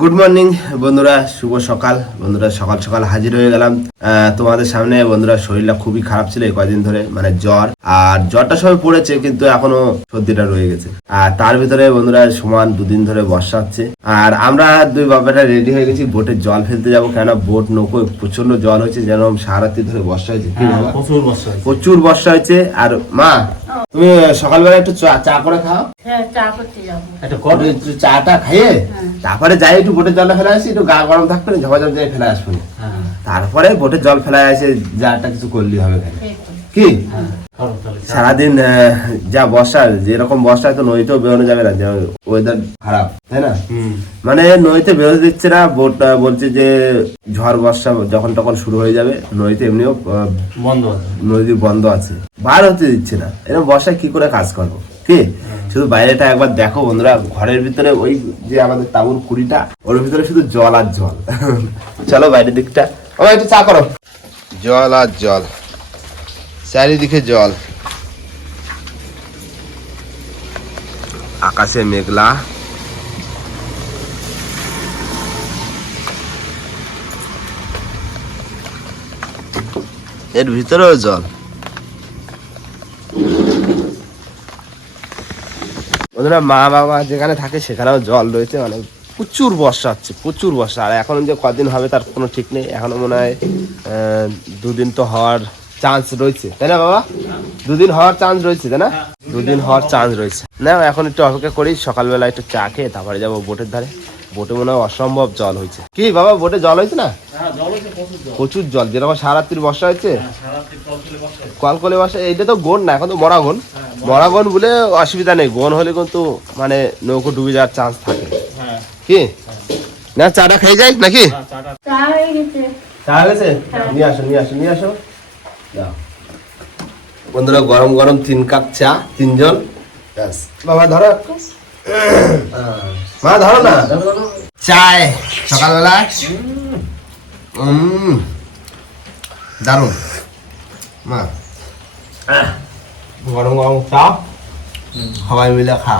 Good morning বন্ধুরা, শুভ সকাল। বন্ধুরা, সকাল সকাল হাজির হয়ে গেলাম। তোমাদের সামনে বন্ধুরা, শরীরটা খুবই খারাপ ছিল কয়দিন ধরে মানে জ্বর। আর জ্বরটা সবাই পড়েছে কিন্তু এখনও সর্দিটা রয়ে গেছে। আর তার ভিতরে বন্ধুরা সমান দুদিন ধরে বর্ষা হচ্ছে। আর আমরা দুই বাবাটা রেডি হয়ে গেছি বোটে জল ফেলতে যাব কেন বোট নৌকো প্রচণ্ড জল হয়েছে যেন সারাত্রি ধরে বর্ষা হয়েছে। প্রচুর বর্ষা হয়েছে। প্রচুর বর্ষা হয়েছে। আর মা তুমি সকালবেলা একটু চা চা করে খাও। হ্যাঁ চা করতে যাব। একটা কর। একটু চাটা খাইয়ে তারপরে যাই একটু বোটের জলটা ফেলে আসি একটু গা গরম থাকবে না ঝমাঝম যাই ফেলে আসব। হ্যাঁ। তারপরে বোটের জল ফেলে আসে যাটা কিছু করলেই হবে। কি। সারাদিন আহ, যা বর্ষা যেরকম বর্ষায় তো নদীতেও বেরোনো যাবে না ওয়েদার খারাপ তাই না? মানে নদীতে বেরোতে দিচ্ছে না বোট বলছে যে ঝড় বর্ষা যখন তখন শুরু হয়ে যাবে নদীতে এমনিও বন্ধ নদী বন্ধ আছে বার হতে দিচ্ছে না। এরকম বর্ষায় কি করে কাজ করব কি? শুধু বাইরেটা একবার দেখো বন্ধুরা ঘরের ভিতরে ওই যে আমাদের তাবুর কুড়িটা ওর ভিতরে শুধু জল আর জল। চলো বাইরের দিকটা। ও একটু চা করো। জল আর জল। চারিদিকে জল। আকাশে মেঘলা। এর ভিতরেও জল। বন্ধুরা, মা বাবা যেখানে থাকে সেখানেও জল রয়েছে মানে প্রচুর বর্ষা হচ্ছে, প্রচুর বর্ষা। আর এখন যে কদিন হবে তার কোনো ঠিক নেই। এখনও মনে হয় দুদিন তো হওয়ার চান্স রয়েছে তাই না বাবা? দুদিন হওয়ার চান্স রয়েছে তাই না? দুদিন হওয়ার চান্স রয়েছে। না এখন একটু অপেক্ষা করি সকালবেলা একটু চা খেয়ে তারপরে যাব বোটের ধারে। বোটে মনে হয় অসম্ভব জল হয়েছে। কি বাবা বোটে জল হয়েছে না? হ্যাঁ প্রচুর জল। যেরকম সারাত্রির বর্ষা হয়েছে। হ্যাঁ, বর্ষা হয়েছে। কলকলে বাসা এইটা তো গোন না এখন তো মরা গোন মরা গোন বলে অসুবিধা নেই গোন হলে কিন্তু মানে নৌকো ডুবে যাওয়ার চান্স থাকে। হ্যাঁ। কি? না চাটা খেয়ে যাই নাকি? হ্যাঁ, চা হয়ে গেছে। চা গেছে? নিয়ে আসো নিয়ে আসো নিয়ে আসো। বন্ধুরা গরম গরম তিন কাপ চা তিনজন। ব্যাস বাবা ধরো। মা ধরো না। চায় সকালবেলা। দারুণ। মা। গরম গরম চা। সবাই মিলে খা।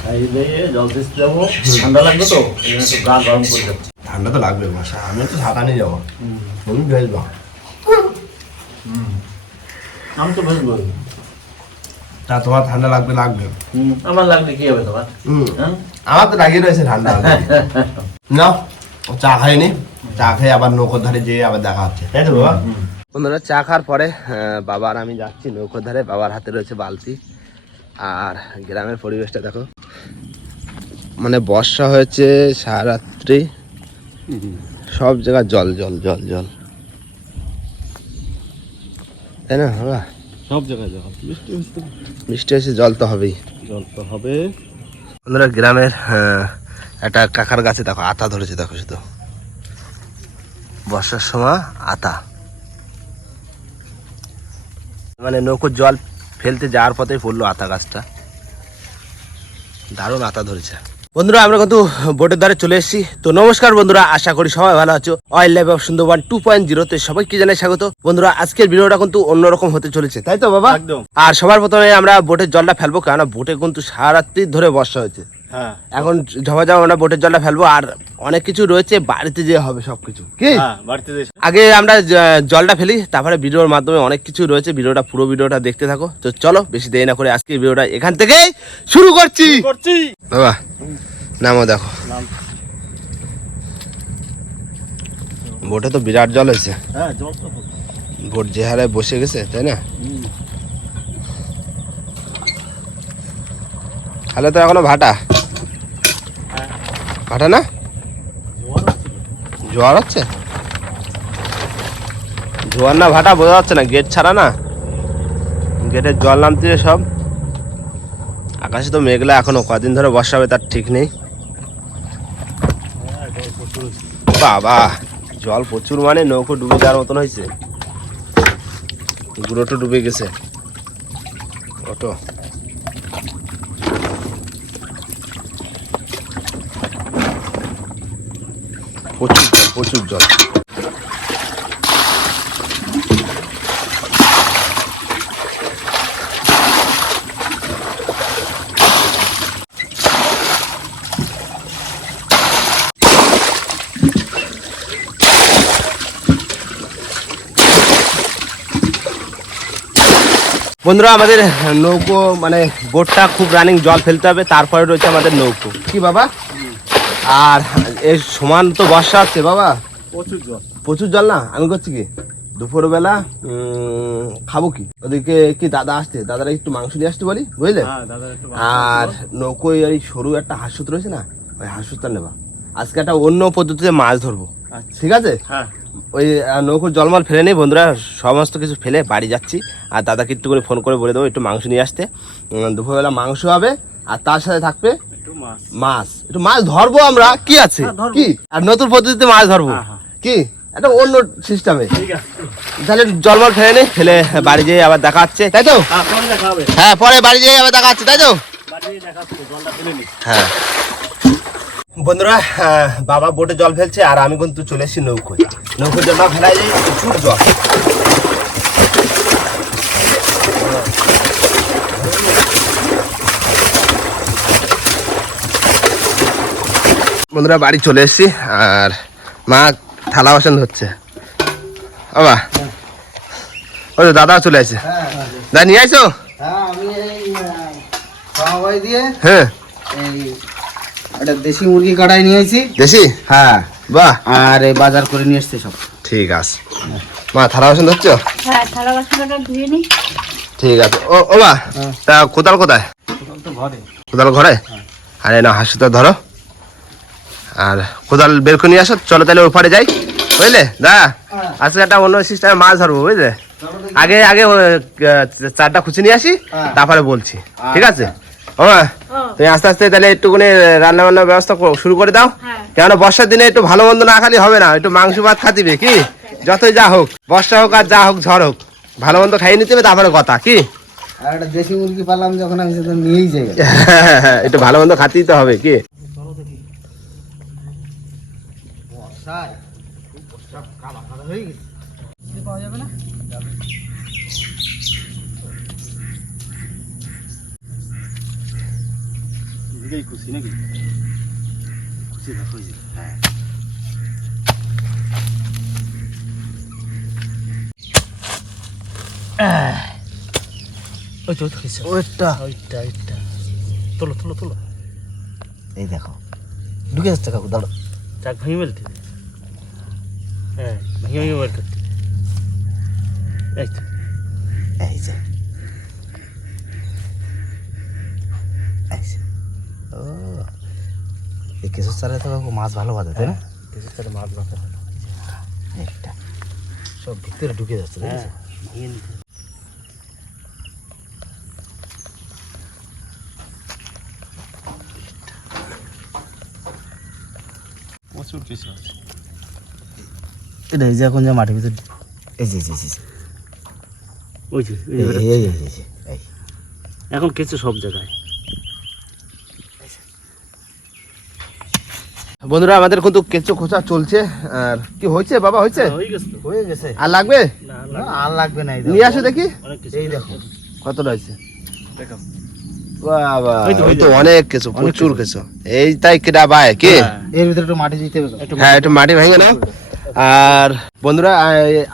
খাই দিয়ে জল দিতে যাব ঠান্ডা লাগবে তো? গা গরম করে ঠান্ডা তো লাগবে মশা। আমি তো ছাতা নিয়ে যাব। তুমি ভেজবা। আমি তো বুঝব তা তোমার ঠান্ডা লাগবে লাগবে। আমার লাগলে কি হবে তোমার? হ্যাঁ? আমার তো লাগিয়ে রয়েছে ঠান্ডা। না চা খাইনি চা খেয়ে আবার নৌকোর ধারে যেয়ে আবার দেখা হচ্ছে। তাই তো বাবা? বন্ধুরা চা খাওয়ার পরে বাবা আর আমি যাচ্ছি নৌকোর ধারে। বাবার হাতে রয়েছে বালতি। আর গ্রামের পরিবেশটা দেখো। মানে বর্ষা হয়েছে সারাত্রি। সব জায়গায় জল জল জল জল। তাই না বাবা? সব জায়গায় জল। বৃষ্টি এসে জল তো হবেই। জল তো হবে। বন্ধুরা গ্রামের একটা কাকার গাছে দেখো আতা ধরেছে দেখো শুধু। বর্ষার সময় আতা। মানে নৌকোর জল ফেলতে যাওয়ার পথেই পড়ল আতা গাছটা। দারুণ আতা ধরেছে। বন্ধুরা আমরা কিন্তু বোটের দ্বারে চলে এসেছি। তো নমস্কার বন্ধুরা আশা করি সবাই ভালো আছো। Oil life of Sundarban two point zero জিরোতে সবাইকে জানাই স্বাগত। বন্ধুরা আজকের ভিডিওটা কিন্তু অন্যরকম হতে চলেছে তাই তো বাবা? একদম। আর সবার প্রথমে আমরা বোটের জলটা ফেলব কেননা বোটে কিন্তু সারাত্রি ধরে বর্ষা হয়েছে। হ্যাঁ এখন ঝমাঝম আমরা বোটের জলটা ফেলব আর অনেক কিছু রয়েছে বাড়িতে যে হবে সবকিছু। কি? হ্যাঁ বাড়িতে আগে আমরা জলটা ফেলি তারপরে ভিডিওর মাধ্যমে অনেক কিছু রয়েছে ভিডিওটা পুরো ভিডিওটা দেখতে থাকো। তো চলো বেশি দেরি না করে আজকে ভিডিওটা এখান থেকে শুরু করছি। করছি। বাবা নামও দেখো। বোটে তো বিরাট জল হয়েছে। হ্যাঁ। বোট যে হারে বসে গেছে তাই না। তাহলে তো এখনও ভাটা। হ্যাঁ। ভাটা না? জোয়ার হচ্ছে? জোয়ার না ভাটা, বোঝা যাচ্ছে না গেট ছাড়া না? গেটের জল নামতে সব। আকাশে তো মেঘলা এখনও, কদিন ধরে বর্ষা হবে, তার ঠিক নেই। বাবা, জল প্রচুর মানে নৌকো ডুবে যাওয়ার মতন হয়েছে। গুঁড়োটো ডুবে গেছে। অটো। প্রচুর জল বন্ধুরা আমাদের নৌকো মানে বোটটা খুব রানিং জল ফেলতে হবে তারপরে রয়েছে আমাদের নৌকো। কি বাবা? আর এই সমান তো বর্ষা আছে বাবা। প্রচুর জল। প্রচুর জল না? আমি করছি কি? দুপুরবেলা খাব কি? ওদিকে কি দাদা আসছে? দাদারা একটু মাংস নিয়ে আসতে বলি বুঝলে? হ্যাঁ আর নৌকোয় ওই সরু একটা হাঁসুত রয়েছে না ওই হাঁসুতটা নেবা। আজকে একটা অন্য পদ্ধতিতে মাছ ধরবো। আচ্ছা। ঠিক আছে? হ্যাঁ। ওই নৌকোর জলমাল ফেলে নেই বন্ধুরা। সমস্ত কিছু ফেলে বাড়ি যাচ্ছি। আর দাদাকে একটু করে ফোন করে বলে দেবো একটু মাংস নিয়ে আসতে। উম, দুপুরবেলা মাংস হবে। আর তার সাথে থাকবে মাছ। একটু মাছ ধরবো আমরা? কি আছে? হ্যাঁ, কি? আর নতুন পদ্ধতিতে মাছ ধরবো? হ্যাঁ, হ্যাঁ। কি? একটা অন্য সিস্টেমে। তাহলে জলমাল ফেলে নেই ফেলে বাড়ি যেয়ে আবার দেখা হচ্ছে তাই তো? হ্যাঁ পরে বাড়ি যেয়ে আবার দেখা হচ্ছে তাই তো? হ্যাঁ। বন্ধুরা বাবা বোটে জল ফেলছে আর আমি কিন্তু চলে এসেছি নৌকোয়। নৌকোর না ফেলাই প্রচুর জল। বন্ধুরা বাড়ি চলে এসেছি আর মা থালা বাসন হচ্ছে। বাবা ওই তো দাদা চলে আসছে। দাদা নিয়ে আসো হ্যাঁ হ্যাঁ। দেশি মুরগি কাটাই নিয়েছি দেশি? হ্যাঁ। বাহ। আর এই বাজার করে নিয়ে এসছে সব। ঠিক আছে। মা থালা বাসন ধরছো হ্যাঁ থালা বাসনটা ধুয়ে নি। ঠিক আছে। ও ও মা তা কোদাল কোথায়? ঘরে। কোদাল ঘরে? আরে না হাসিটা ধরো। আর কোদাল বের করে নিয়ে আসো চলো তাহলে ওপারে যাই। বুঝলে? দা আজকে একটা অন্য সিস্টেমে মাছ ধরবো বুঝলে? আগে আগে চারটা খুঁজে নিয়ে আসি হ্যাঁ। তারপরে বলছি। ঠিক আছে? ও তুমি আস্তে আস্তে তাহলে একটুখানি রান্না বান্নার ব্যবস্থা শুরু করে দাও। হ্যাঁ। কেননা বর্ষার দিনে একটু ভালো মন্দ না খালি হবে না একটু মাংস ভাত খাতিবে কি? যতই যা হোক বর্ষা হোক আর যা হোক ঝড় হোক ভালো মন্দ খাইয়ে নিতে হবে তারপরে কথা কি? আর একটা দেশি মুরগি পালাম যখন আমি সেটা নিয়েই যাই। একটু ভালো মন্দ খাতেই তো হবে কি? নিজেই খুশি নাকি? খুশি না খুশি। হ্যাঁ। ওই তো ওইটা ওইটা। ওইটা তোলো তোলো তোলো। এই দেখো। ঢুকে যাচ্ছে কাকু দাঁড়ো চাক ভেঙে ফেলতে হ্যাঁ ভেঙে ভেঙে বের করতে এই তো এই যে এই যে। ও এই কেশর চারে তো কাকু মাছ ভালো বাঁধে তাই না কেসের সাথে মাছ বাঁধা ভালো একটা সব ভিতরে ঢুকে যাচ্ছে হ্যাঁ দেখেছ? ভেঙে নিতে প্রচুর কিছু আছে এটা এই যে এখন যে মাটির ভিতরে এই যে এই যে, ওই যে এই এই, এই, এই, এই, এই, এই। এখন কিছু সব জায়গায়। বন্ধুরা আমাদের কিন্তু কেঁচো খোঁচা চলছে। আর কি হয়েছে বাবা হয়েছে? হয়ে গেছে আর লাগবে? না না, আর লাগবে না নিয়ে আসো দেখি। অনেক কিছু। এই দেখো। কত রয়েছে। অনেক কিছু প্রচুর কিছু এই তাই কেটা বায় কি? হ্যাঁ। এর ভিতরে একটু মাটি দিতে হবে। হ্যাঁ একটু মাটি ভেঙে নাও। আর বন্ধুরা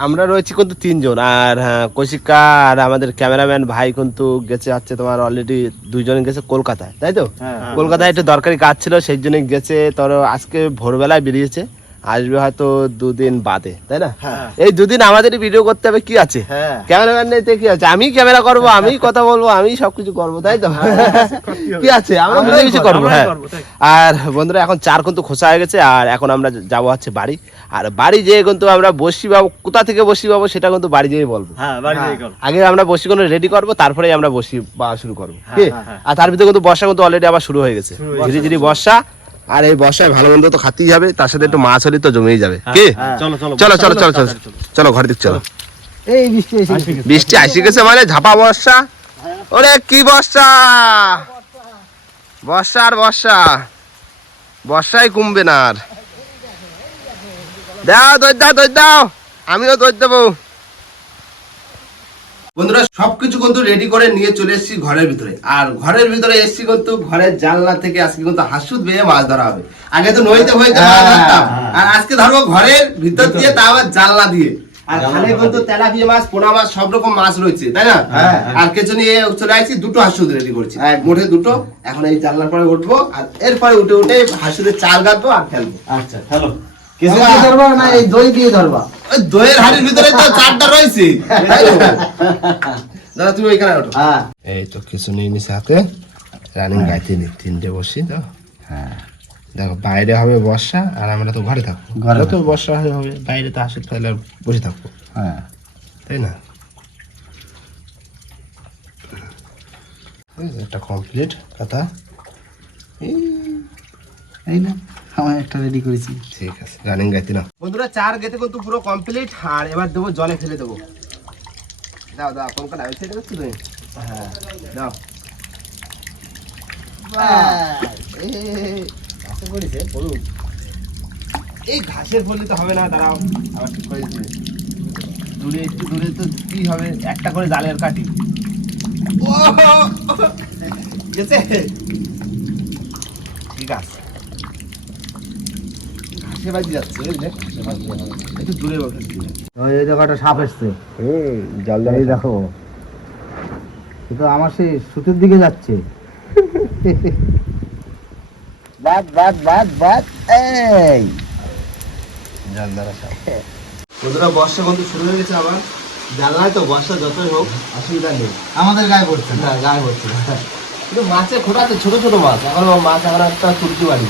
আমরা রয়েছি কিন্তু তিনজন। আর হ্যাঁ, কৌশিকা আর আমাদের ক্যামেরাম্যান ভাই কিন্তু গেছে হচ্ছে তোমার অলরেডি দুইজন গেছে কলকাতায় তাই তো? হ্যাঁ কলকাতায় একটু দরকারি কাজ ছিল সেই জন্য গেছে। তোর আজকে ভোরবেলায় বেরিয়েছে। আসবে হয়তো দুদিন বাদে তাই না? হ্যাঁ। এই দুদিন আমাদের ভিডিও করতে হবে কি আছে? হ্যাঁ। ক্যামেরাম্যান নেই কি আছে? আমি ক্যামেরা করব আমি কথা বলব আমি সবকিছু করব তাই তো? কি আছে? আমরা আমরাই কিছু করব, হ্যাঁ। আর বন্ধুরা এখন চার কিন্তু খোসা হয়ে গেছে আর এখন আমরা যাব হচ্ছে বাড়ি। আর বাড়ি যেয়ে কিন্তু আমরা বসি পাবো কোথা থেকে বসি পাবো সেটা কিন্তু বাড়ি যেয়ে বলব। হ্যাঁ হ্যাঁ। আগে আমরা বসি কোনো রেডি করব তারপরেই আমরা বসি বা শুরু করব হ্যাঁ, হ্যাঁ। আর তার ভিতরে কিন্তু বর্ষা কিন্তু অলরেডি আবার শুরু হয়ে গেছে। ধীরে ধীরে বর্ষা আর এই বর্ষায় ভালো মন্দ তো খাতেই যাবে তার সাথে একটু মাছ হলে তো জমেই যাবে। কি? হ্যাঁ, চলো চলো চলো চলো চলো চলো ঘরের দিক চলো। এই বৃষ্টি। আসি গেছে। মানে ঝাপা বর্ষা। ওরে কি বর্ষা! বর্ষা আর বর্ষা। বর্ষাই কমবে না আর। দাও দই দাও দই দাও। আমিও দই দেবো। বন্ধুরা সবকিছু কিন্তু রেডি করে নিয়ে চলে এসেছি ঘরের ভিতরে। আর ঘরের ভিতরে এসেছি কিন্তু ঘরের জানলা থেকে আজকে কিন্তু হাসুদ বেয়ে মাছ ধরা হবে। আগে তো নইতে হইতে হ্যাঁ, ধরতাম হ্যাঁ। আর আজকে ধরবো ঘরের ভিতর দিয়ে তা আবার জানলা দিয়ে। আর খালে কিন্তু তেলাপিয়া মাছ পোনা মাছ সব রকম মাছ রয়েছে তাই না? হ্যাঁ, আর কিছু নিয়ে চলে আসছি দুটো হাঁসুদ রেডি করছি। একদম। মোটে দুটো এখন এই জানলার পরে উঠবো আর এরপরে উঠে উঠে হাঁসুদের চাল গাঁদবো আর ফেলব। আচ্ছা হ্যালো কেসে ধরবা না এই দই দিয়ে ধরবা? দইয়ের হাড়ির ভিতরে তো চারটা রয়েছে। দাদা তুমি ওইখানে ওঠো। হ্যাঁ। এই তো কিছু হাতে। রানিং গাইতে নি তিনটে বসি তো। হ্যাঁ। দেখো বাইরে হবে বর্ষা আর আমরা তো ঘরে থাকব। ঘরে তো বর্ষা হবে বাইরে তো আসে তাহলে আর বসে থাকব। হ্যাঁ। তাই না? একটা কমপ্লিট কথা। এই না। আমার একটা রেডি করেছি। ঠিক আছে রানিং গাইতে না বন্ধুরা চার গেতে কিন্তু পুরো কমপ্লিট আর এবার দেবো জলে ফেলে দেবো। দাও দাও কোন কোন আইছে দেখছ তুমি হ্যাঁ দাও। এই ঘাসের ফলি তো হবে না দাঁড়াও। আবার ঠিক করে দিবে দূরে একটু দূরে তো কি হবে? একটা করে জালের কাটি ও গেছে? ঠিক আছে। ঘাসে বাজি যাচ্ছে বুঝলে? ঘাসে বাজি যাবে। একটু দূরে বসে এই দেখো একটা সাপ এসছে। হুম জল এই দেখো। কিন্তু আমার সেই সুতির দিকে যাচ্ছে। বাদ বাদ বাদ বাদ এই। জল দ্বারা বন্ধুরা বর্ষা কিন্তু শুরু হয়ে গেছে আবার। জানলায় তো বর্ষা যতই হোক অসুবিধা নেই। আমাদের গায়ে পড়ছে না। গায়ে না। কিন্তু মাছে খোটা তো ছোট ছোট মাছ। এখন মাছ এখন একটা তুলতে পারি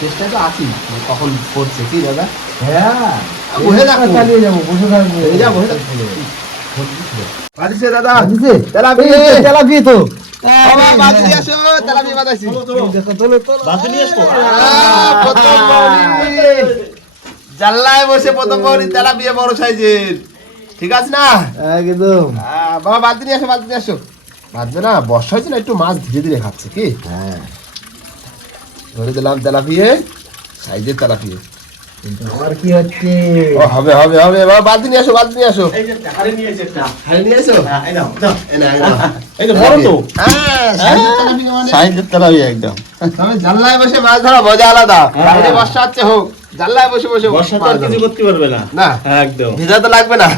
চেষ্টা তো আছি। কখন পড়ছে কি দাদা? হ্যাঁ। বসে। চালিয়ে যাব বসে থাকব। এই দাদা। বাজিছে? তেলাপি। তেলাপি তো। তোলো বাদ বৌনি বড়। সাইজের। ঠিক আছে না? একদম। বাবা বাদ দিয়ে আসো বাদ দিয়ে আসো। বাদবে না বর্ষা হয়েছে না একটু মাছ ধীরে ধীরে খাচ্ছে কি? হ্যাঁ। ধরে দিলাম তেলাপিয়ে। সাইজের তেলাপিয়ে। আর কি হচ্ছে? ও হবে হবে হবে। বাবা বাদ দিয়ে আসো বাদ দিয়ে আসো। এই যে টাকারে নিয়ে এসে একটা। হাই নিয়ে এসো? হ্যাঁ, এই নাও দাও এই না, এই তো বড় তো। হ্যাঁ, সাইজের তেলাপিয়া। সাইজের তেলাপি একদম। তবে জানলায় বসে মাছ ধরা মজা আলাদা। বাইরে বর্ষা হচ্ছে হোক জানলায় বসে বসে বর্ষা তো আর কিছু করতে পারবে না। না। একদম। ভেজা তো লাগবে না।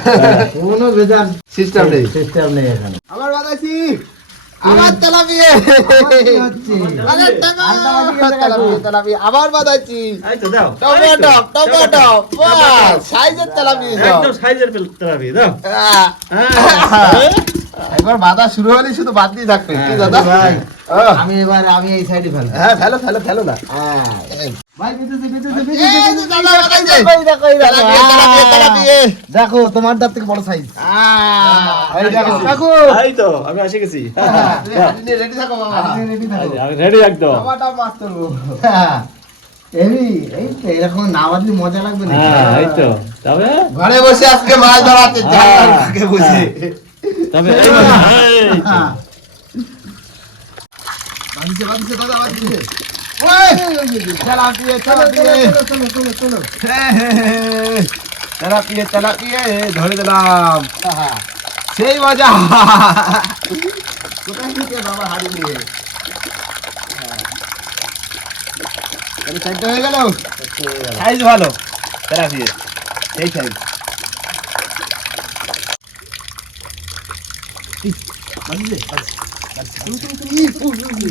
কোনো বেজার সিস্টেম নেই। সিস্টেম নেই এখানে। আমার বাদাইছি আমার তেলাপিয়ে। আরে টাকা তেলাপিয়ে তেলাপিয়ে। আবার তো দাও। Tomato tomato. বাস সাইজের তেলাপিয়ে একদম সাইজের দাও। হ্যাঁ। একবার বাদা শুরু হলে শুধু বাদ দিয়ে থাকবে। কি দাদা? ভাই। আমি এবার আমি এই সাইডে ফেলব হ্যাঁ ফেলো ফেলো ফেলো না। দেখো তোমার দাঁত থেকে বড় সাইজ দেখো। এই তো আমি এসে গেছি। রেডি একদম। হ্যাঁ। এরকম না বাজলে মজা লাগবে না হ্যাঁ এই তো। তবে? ঘরে বসে আজকে মাছ ধরাতে বসে তবে এই এই তো। হ্যাঁ। বাঁধিছে, বাঁধিছে, দাদা, বাঁধিছে। ওই, তেলাপিয়ে, তেলাপিয়ে। চলো চলো চলো হ্যাঁ, হ্যাঁ, হ্যাঁ। তেলাপিয়ে, তেলাপিয়ে, ধরে দিলাম সেই মজা কোথায় নিতে বাবা হাড়ি নিয়ে তাহলে চারটে হয়ে গেল সাইজ ভালো তেলাপিয়ে সেই সাইজ তেলাপি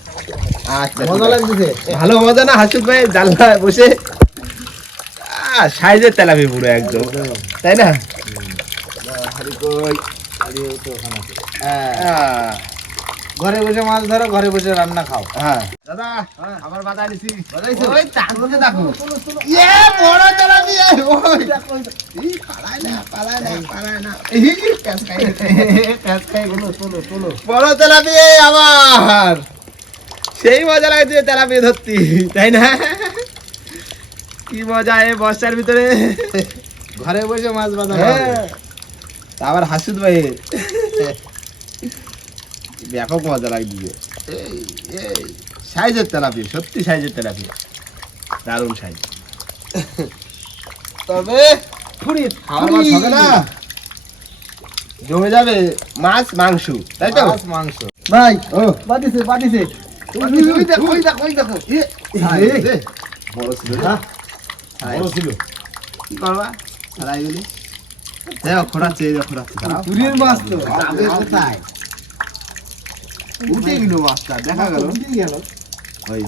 মজা লাগতেছে ভালো মজা না হাসুদ ভাই জানলায় বসে সাইজের তেলাপি পুরো একদম তাই না হ্যাঁ। ঘরে বসে মাছ ধরো ঘরে বসে রান্না খাও হ্যাঁ দাদা আবার বাধা নিছি ওই টাকুতে দেখো ইয়ে বড় তেলাপি এ, ওই ই, পালায় না পালায় না পালায় না ই, প্যাঁচ খাই গেছে, খাই গেলো, তোলো, তোলো। বড় তেলাপি এ আমার সেই মজা লাগছে তেলাপি ধরতি তাই না? কি মজা এ বর্ষার ভিতরে। ঘরে বসে মাছ বাঁধা হ্যাঁ। আবার হাসুদ ভাই ব্যাপক মজা লাগছে। সাইজের তেলাপি সত্যি সাইজের তেলাপি দারুণ সাইজ। তবে ফুরি না? জমে যাবে মাছ মাংস তাই তো? মাংস। ভাই ও। পাঠিয়েছে পাঠিয়েছে ওই দেখো ওই দেখো ওই দেখো। বড় ছিল রে। হাই। বড় ছিল। কি করবা? হারাই গেলি? দেখো খোঁড়াচ্ছে এই দেখো খোঁড়াচ্ছে। পুরীর মাছ তো যাবে কোথায়? উঠে গেল মাছটা দেখা গেল। উঠেই গেল। ওই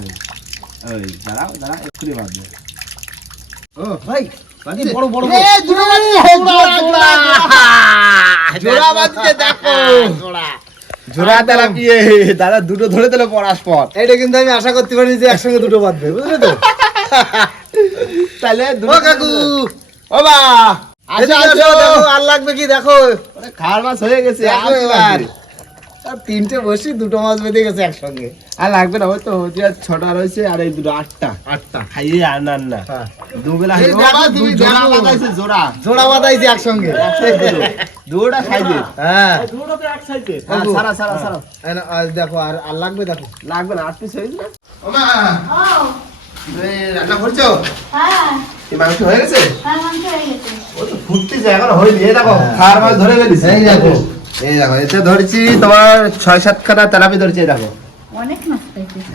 ওই দাঁড়াও দাঁড়াও এক্ষুনি বাঁধবে ও ভাই? বড় বড় এ, জোড়া বাঁধছে, জোড়া, জোড়া, জোড়া বাঁধছে দেখো দাদা দুটো ধরে দিলে পরস্পর। এটা কিন্তু আমি আশা করতে পারি যে একসঙ্গে দুটো বাঁধবে বুঝলে তো? তাহলে দুটো কাকু! ও বা! আসো। দেখো আর লাগবে কি? দেখো। খাওয়ার মাছ হয়ে গেছে আর তিনটে বসি দুটো মাছ বেঁধে গেছে একসঙ্গে। আর লাগবে না ওই তো হচ্ছে আর ছটা রয়েছে আর এই দুটো আটটা। আটটা। খাইয়ে আর না না। হ্যাঁ। দুবেলা জোড়া। বাঁধাইছে জোড়া। জোড়া বাঁধাইছে একসঙ্গে। দুটা। হ্যাঁ। দুটো তো এক সাইজের হ্যাঁ সারা সারা সারা আর দেখো আর আর লাগবে দেখো। লাগবে না আট পিস হয়েছে না ওমা। রান্না করছ? হ্যাঁ। কি মাংস হয়ে গেছে? হ্যাঁ মাংস হয়ে গেছে। ও তো ফুটতেছে এখন হয়নি। এই দেখো হ্যাঁ। খাওয়ার মাছ ধরে ফেলিস এই দেখো। এই দেখো এতে ধরেছি তোমার ছয় সাত খানা তেলাপি ধরেছি এই দেখো। অনেক মাছ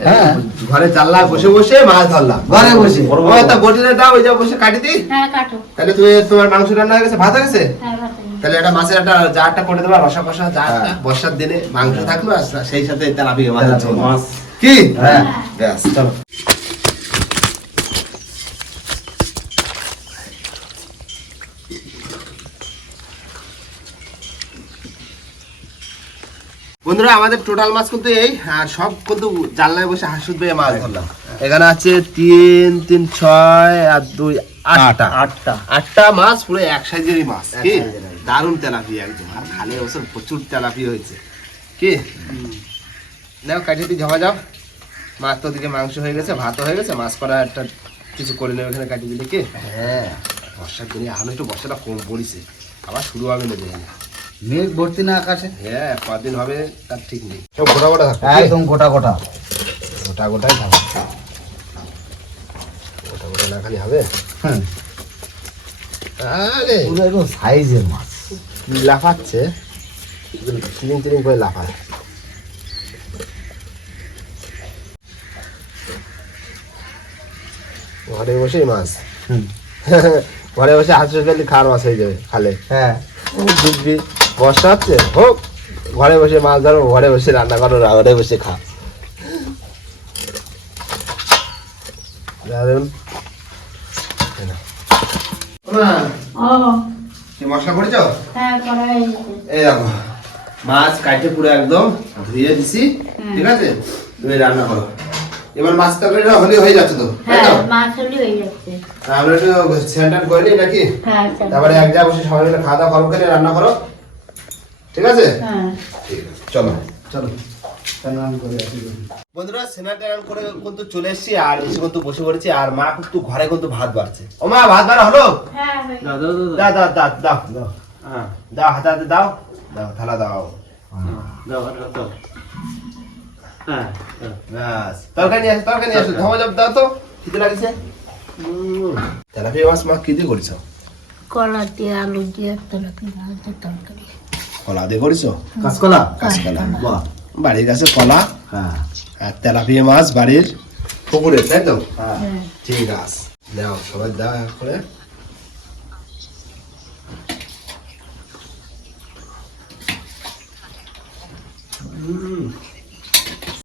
হ্যাঁ। ঘরে চাল্লা বসে বসে মাছ ধরলাম। ঘরে বসে। তা দাও ওই যে বসে কাটি দিই। হ্যাঁ কাটো। তাহলে তুমি তোমার মাংস রান্না হয়ে গেছে ভাত হয়ে গেছে? হ্যাঁ ভাত তাহলে একটা মাছের একটা জারটা করে দেবা রসা কষা জারটা বর্ষার দিনে মাংস থাকল আর সেই সাথে তেলাপি মাছ মাছ। কি? হ্যাঁ। ব্যাস চলো। বন্ধুরা আমাদের টোটাল মাছ কিন্তু এই আর সব কিন্তু জানলায় বসে হাসুদ বেয়ে মাছ ধরলাম। এখানে আছে তিন তিন ছয় আর দুই আটটা। আটটা। আটটা। মাছ পুরো এক সাইজেরই মাছ কি? দারুণ তেলাপি একদম আর খালে বছর প্রচুর তেলাপি হয়েছে কি? নাও কাটিয়ে জমা যাও। মাছ তো দিকে মাংস হয়ে গেছে ভাত হয়ে গেছে মাছ করা একটা কিছু করে নেবে এখানে কাটিয়ে দিলে কি? হ্যাঁ বর্ষার দিনে এখন একটু বর্ষাটা কম পড়েছে আবার শুরু হবে না দিনে মেঘ ভর্তি না আকাশে? হ্যাঁ কদিন হবে তার ঠিক নেই। সব গোটা গোটা থাকবে একদম গোটা গোটা। গোটা গোটাই থাকবে। গোটা গোটা না খালি হবে? হ্যাঁ আরে! পুরো একদম সাইজের মাছ। কি লাফাচ্ছে চিলিং চিলিং করে লাফায়। ঘরে বসেই মাছ। হুম। ঘরে বসে হাঁস খাওয়ার মাছ হয়ে যাবে খালে। হ্যাঁ। ডুববি বর্ষা হচ্ছে হোক ঘরে বসে মাছ ধরো ঘরে বসে রান্না করো ঘরে বসে মশলা করেছ? হ্যাঁ করা এই দেখো মাছ কাটে পুরো একদম ধুয়ে দিছি ঠিক আছে? তুমি রান্না করো। এবার মাছ তরকারিটা হলে হয়ে যাচ্ছে তো হ্যাঁ একটু সেন্টার করে নিই নাকি? হ্যাঁ তারপরে এক জায়গায় বসে সবাই মিলে খাওয়া দাওয়া রান্না করো। ঠিক আছে? হ্যাঁ। ঠিক আছে চলো। চলো হ্যাঁ, দাও থালা তরকারি মা কি দিয়ে কলা আলু দিয়ে তরকারি। কলা দিয়ে করেছ? কাঁচকলা? কাঁচকলা। বাহ বাড়ির কাছে কলা হ্যাঁ। আর তেলাপিয়া মাছ বাড়ির। পুকুরে তাই তো? হ্যাঁ। হ্যাঁ। ঠিক আছে। দাও সবাই দাও করে হুম।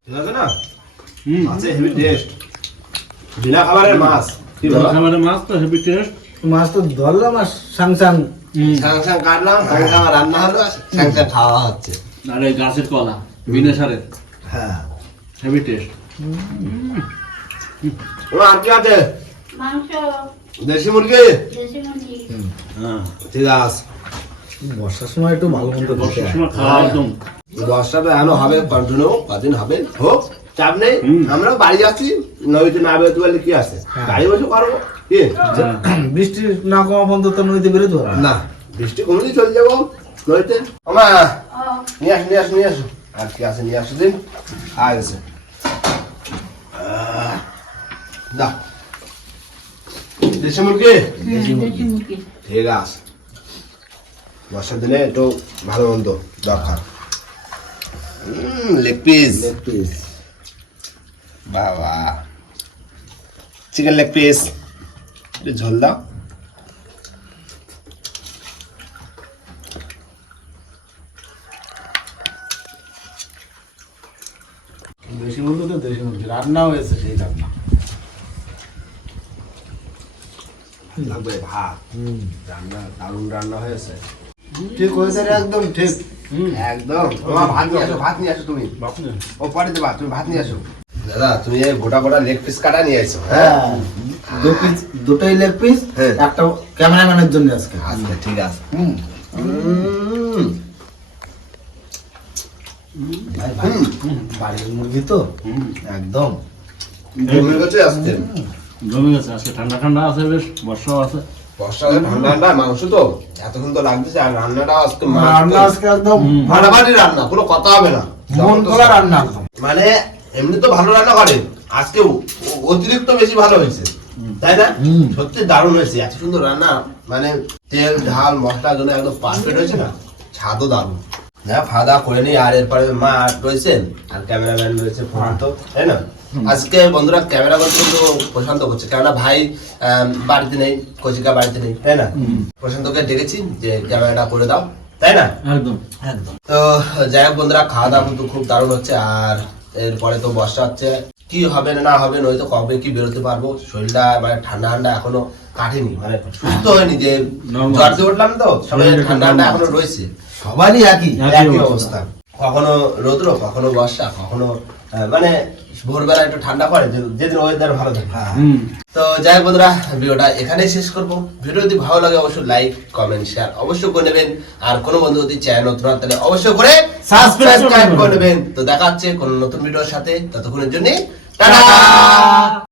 ঠিক আছে না? আছে হেভি টেস্ট বিনা খাবারের মাছ। কি খাবারের মাছ তো হেভি টেস্ট মাছ তো ধরলাম আর সাং সাং কাটলাম রান্না হলো খাওয়া হচ্ছে। আর এই গাছের কলা বিনা সারের হ্যাঁ। হেভি টেস্ট ও আর কি আছে? মাংস। দেশি মুরগি? দেশি মুরগি। হ্যাঁ। ঠিক আছে। বর্ষার সময় একটু ভালো মন্দ বর্ষার হয়। সময় খাওয়া একদম। দশটা এখনও হবে কন্টিনিউ কদিন হবে? হোক চাপ নেই। হুম। আমরাও বাড়ি যাচ্ছি। নদীতে না বেরোতে পারলে কি আছে? হ্যাঁ। বাড়ি বসে পারব কি হ্যাঁ। বৃষ্টি না কমা পর্যন্ত তো নদীতে বেরোতে পারবে না। না। বৃষ্টি কমলেই চলে যাব নইতে আমা নিয়ে আসো নিয়ে আসো নিয়ে আসো। আর কি আছে নিয়ে আসো দিন। আর গেছে আহ, দাও। দেশি মুরগি? ঠিক আছে। বর্ষার দিনে একটু ভালো মন্দ দরকার। লেগ পিস লেগ পিস বাবা। চিকেন লেগ পিস একটু ঝোল দাও দেশি মুরগি তো দেশি মুরগি রান্না হয়েছে সেই রান্না লাগবে ভাত রান্না দারুণ রান্না হয়েছে ঠিক হয়েছে রে, একদম ঠিক একদম তোমার ভাত নিয়ে আসো ভাত নিয়ে আসো তুমি ও পরে দেবা তুমি ভাত নিয়ে আসো দাদা তুমি এই গোটা গোটা লেগ পিস কাটা নিয়ে এসো হ্যাঁ হ্যাঁ দু পিস দুটোই লেগ পিস হ্যাঁ। একটা ক্যামেরাম্যানের জন্য আজকে। আচ্ছা ঠিক আছে। হুম। বাড়ির মুরগি তো। একদম। জমে গেছে আজকে জমে গেছে আজকে ঠান্ডা ঠান্ডা আছে বেশ বর্ষাও আছে। বর্ষাকালে ঠান্ডা ঠান্ডা মাংস তো। এতক্ষণ তো লাগতেছে আর রান্নাটা আজকে। রান্না আজকে একদম ফাটাফাটি রান্না কোনো কথা হবে না। মন খোলা রান্না মানে এমনি তো ভালো রান্না করেন আজকে অতিরিক্ত বেশি ভালো হয়েছে। তাই না? সত্যি দারুণ হয়েছে। এত সুন্দর রান্না। মানে তেল ঝাল মশলা জন্য একদম পারফেক্ট হয়েছে না? স্বাদও দারুণ। না খাওয়া দাওয়া করে নিই আর এরপরে মা রয়েছেন আর ক্যামেরাম্যান রয়েছে প্রশান্ত তাই না? আজকে বন্ধুরা ক্যামেরা করতে কিন্তু প্রশান্ত করছে কেননা ভাই বাড়িতে নেই কচিকা বাড়িতে নেই তাই না? প্রশান্তকে ডেকেছি যে ক্যামেরাটা করে দাও তাই না? একদম। একদম। তো যাই হোক বন্ধুরা খাওয়া দাওয়া কিন্তু খুব দারুণ হচ্ছে আর এরপরে তো বর্ষা হচ্ছে। কি হবে না না হবে নয়তো কবে কি বেরোতে পারব শরীরটা মানে ঠান্ডা ঠান্ডা এখনও কাটেনি মানে সুস্থ হয়নি যে. জ্বর দিয়ে উঠলাম তো সবাই ঠান্ডা ঠান্ডা এখনও রয়েছে সবারই একই একই অবস্থা। কখনো রৌদ্র কখনো বর্ষা কখনো মানে ভোরবেলা একটু ঠান্ডা পড়ে যেদিন ওয়েদার ভালো থাকে। হ্যাঁ। তো যাই হোক বন্ধুরা ভিডিওটা এখানেই শেষ করব। ভিডিও যদি ভালো লাগে অবশ্যই লাইক কমেন্ট শেয়ার অবশ্যই করে নেবেন। আর কোনো বন্ধু যদি চ্যানেল নতুন হয় তাহলে অবশ্যই করে সাবস্ক্রাইব করে। নেবেন। তো দেখা হচ্ছে কোনো নতুন ভিডিওর সাথে। ততক্ষণের জন্য টাটা!